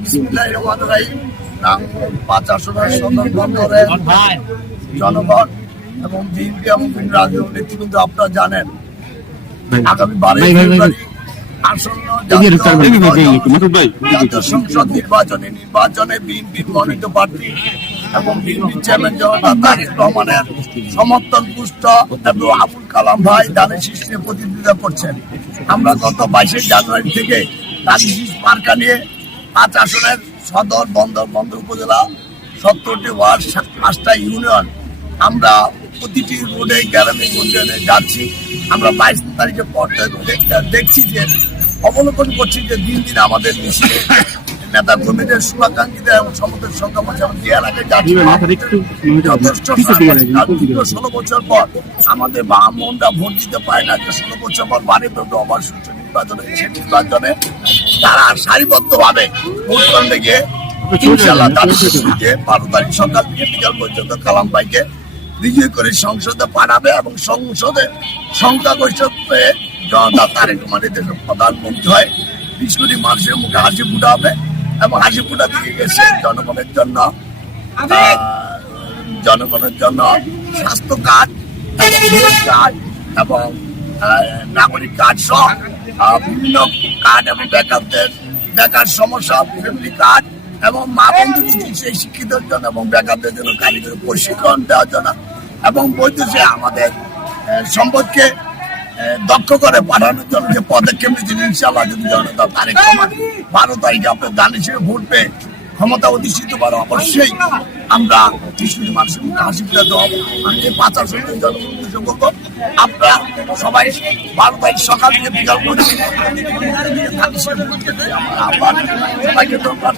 বিসমিল্লাহির রহমানির রহিম। রামপুর ৫ আসনের সদর বন্দরের জনগণ এবং বিএনপি এবং রাজনীতি নেতৃবৃন্দ আপনারা জানেন, আগামী 12 ফেব্রুয়ারি আসন্ন জাতীয় সংসদ নির্বাচনে বিএনপির মনোনীত প্রার্থী এবং বিএনপির চেয়ারম্যান জনতা তারেক রহমানের সমর্থন পুষ্ট এবং আবুল কালাম ভাই দানের শীষ নিয়ে প্রতিদ্বন্দ্বিতা করছেন। আমরা গত 22 জানুয়ারি থেকে দানের শীষ মার্কা নিয়ে ৫ আসনের সদর বন্দর উপজেলা 70টি ওয়ার্ড 5টা ইউনিয়ন আমরা প্রতিটি রোডে গ্রামে গঞ্জে যাচ্ছি। আমরা 22 তারিখে পর দেখছি যে অবলোকন করছি যে দিন দিন আমাদের মিছিলে নেতা কর্মীদের শুভাকাঙ্ক্ষীদের এবং সমর্থক সংখ্যা যে এলাকায় যাচ্ছে যথেষ্ট 16 বছর পর আমাদের বামমনরা ভোট দিতে পারে না, যে 16 বছর পর বাড়ি আবার সুষ্ঠু নির্বাচনে তারা সারিবদ্ধভাবে ভোট করতে গিয়ে ইনশাআল্লাহ তাদের 12 তারিখ সকাল থেকে বিকাল পর্যন্ত কালাম ভাইকে বিজয় করে সংসদে পাঠাবে এবং সংসদে সংখ্যাগরিষ্ঠতে জনতা তারেক রহমানের দেশের প্রধানমন্ত্রী হয় 20 কোটি মানুষের মুখে হাসি ফুটাবে এবং হাসি ফুটা দিয়ে গেছে জনগণের জন্য স্বাস্থ্য কার্ড এবং নাগরিক কার্ড সহ বিভিন্ন কার্ড এবং বেকার সমস্যা ফ্যামিলি কার্ড এবং মা বন্ধু সেই শিক্ষিতের জন্য এবং বেকারদের জন্য কারিগরি প্রশিক্ষণ দেওয়ার জন্য এবং বৈদেশে আমাদের সম্পদকে দক্ষ করে পাঠানোর জন্য যে পদক্ষেপ নিয়েছেন। ইনশাআল্লাহ যদি জনতা তারেক রহমান 12 তারিখে আপনার দান হিসেবে ভোট পেয়ে ক্ষমতা অধিষ্ঠিত পারো, অবশ্যই আমরা কৃষ্ণের মানুষের মুখে হাসি ফুটাতে হবে। আমি যে 5 আসনের জনগণ বলবো আপনারা সবাই 12 তারিখ সকাল থেকে বিকাল পর্যন্ত সবাইকে ধন্যবাদ।